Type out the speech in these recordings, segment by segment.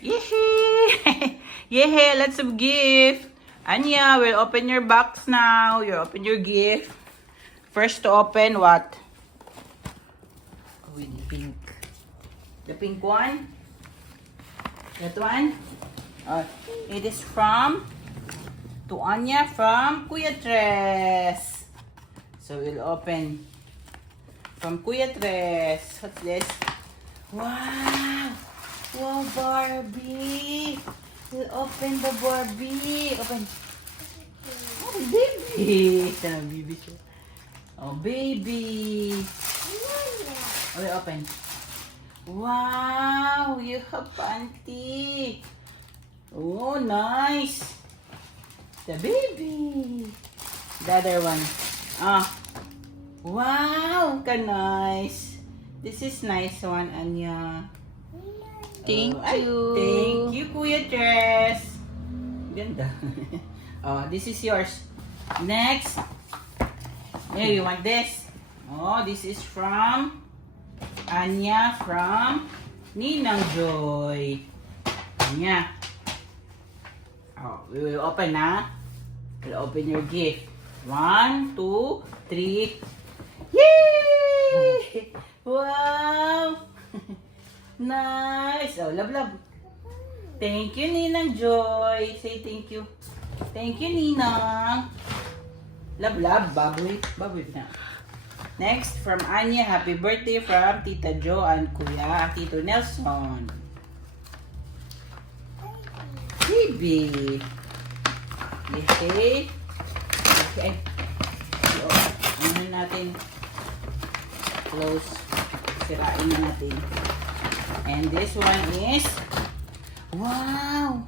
Yehey! Yehey! Let's have gift. Anya, we'll open your box now. You open your gift. First to open what? Oh, the pink. The pink one? That one? It is from to Anya from Kuya Tres. So we'll open from Kuya Tres. What's this? Wow! Wow, Barbie! We'll open the Barbie. Open. Oh, baby! Ito na, baby siya. Oh, baby! Okay, open. Wow! You have panty. Oh, nice! The baby! The other one. Wow! Ka nice! This is nice one, Anya. Thank you. Thank you, Kuya Tres. Ganda. This is yours. Next. Here, you want this? Oh, this is from Anya from Ninang Joy. Anya. We will open na. We'll open your gift. 1, 2, 3. Yay! Wow! Nice! Oh, love. Thank you, Ninang Joy. Say thank you. Thank you, Ninang. Love. Baboy na. Next, from Anya, happy birthday from Tita Jo and Kuya Tito Nelson. Baby. Okay. Okay. So, ano natin? Close. Sirain na natin. And this one is, wow!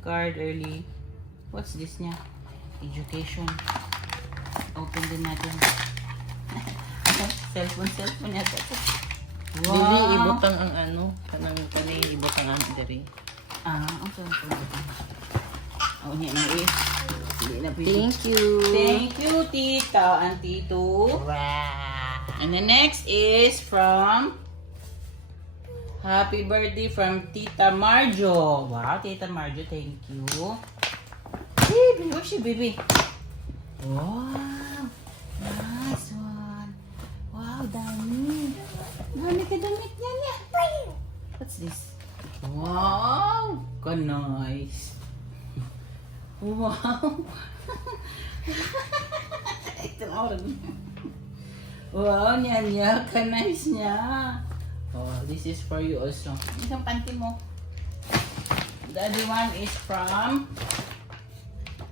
Card early. What's this niya? Education. Open din natin. Cellphone yata. Wow. Dili ibutang ang ano, kanang ibutang ang diri. Okay. Oh, niya na eh. Hindi na pwede. Thank you. Thank you, Tita and Tito. Wow. And the next is from happy birthday from Tita Marjo. Wow, Tita Marjo, thank you. Baby, where's your baby? Wow, nice one. Wow, dami. Dami ka damit niya. What's this? Wow, ka nice. Wow. Ito na oras. Wow, niya, ka nice niya. Oh, this is for you also. Isang panty mo. The other one is from,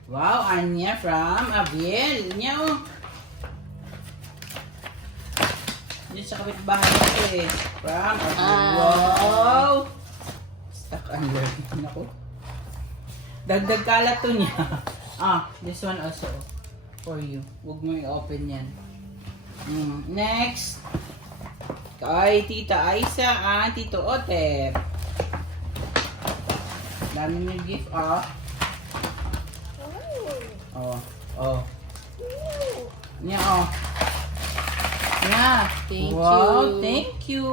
wow, Anya from Abiel. Nya, oh. Dito sa kapitbahay ito eh. From Abiel. Wow. Stuck under. Naku. Dagdag kalat to niya. This one also for you. Huwag mo i-open yan. Next. Kay Tita Aisa at Tito Otep. Dami yung gift, Nya, Nya. Thank wow, you. Thank you.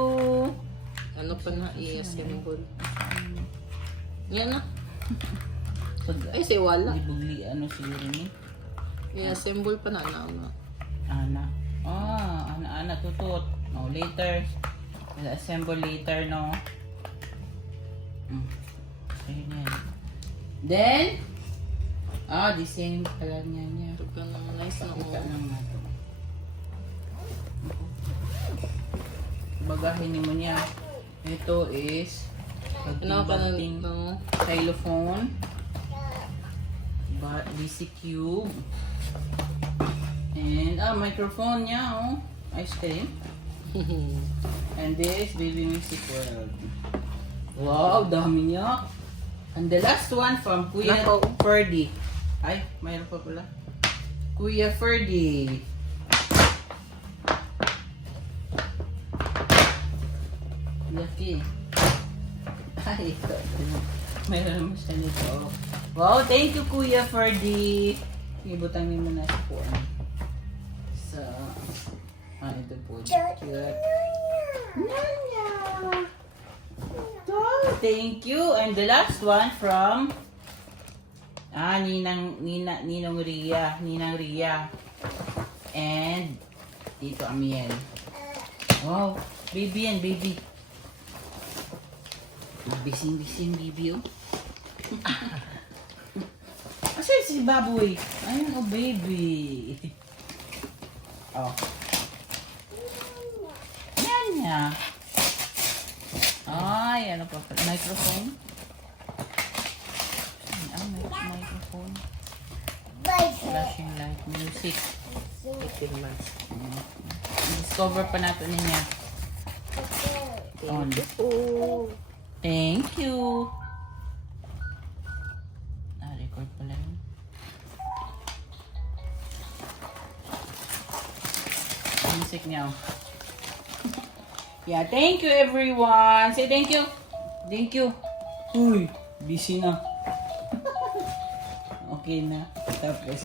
Ano pa na i-assemble? Yan na. Ay, si wala. Bugli, ano siguro ni? I-assemble pa na. Ana. Ana, tutot. No, later. We'll assemble later, no? Ayun yan. Then, the same pala niya. Ito ka nang nice na Pakita mo. lang natin. Bagahin mo niya. Ito is Ano ka na pagtibating no? xylophone. DC cube. And, microphone niya, oh. Ice cream. And this, Baby Music World. Wow, dami niya. And the last one from Kuya Nako. Ferdy. Ay, mayroon pa pala. Kuya Ferdy. Lucky. Ay, ito. Mayroon naman siya nito. Wow, thank you Kuya Ferdy. Ibutang mo na sa puan. Ito po. Cute. Nanya! Dog! Thank you. And the last one from Ninang Ria. And Tito Amiel. Wow, baby yan, baby. Bising baby, oh. Asan si baboy? Ayun, oh, baby. Oh. Yan niya. Ay, ano pa? Microphone? Microphone. Flashing light. Music. 18 months. Discover pa natin niya. On. Thank you. Na-record pala yun. Music niya. Yeah, thank you everyone. Say thank you. Thank you. Uy, busy na. Okay na. Tapos.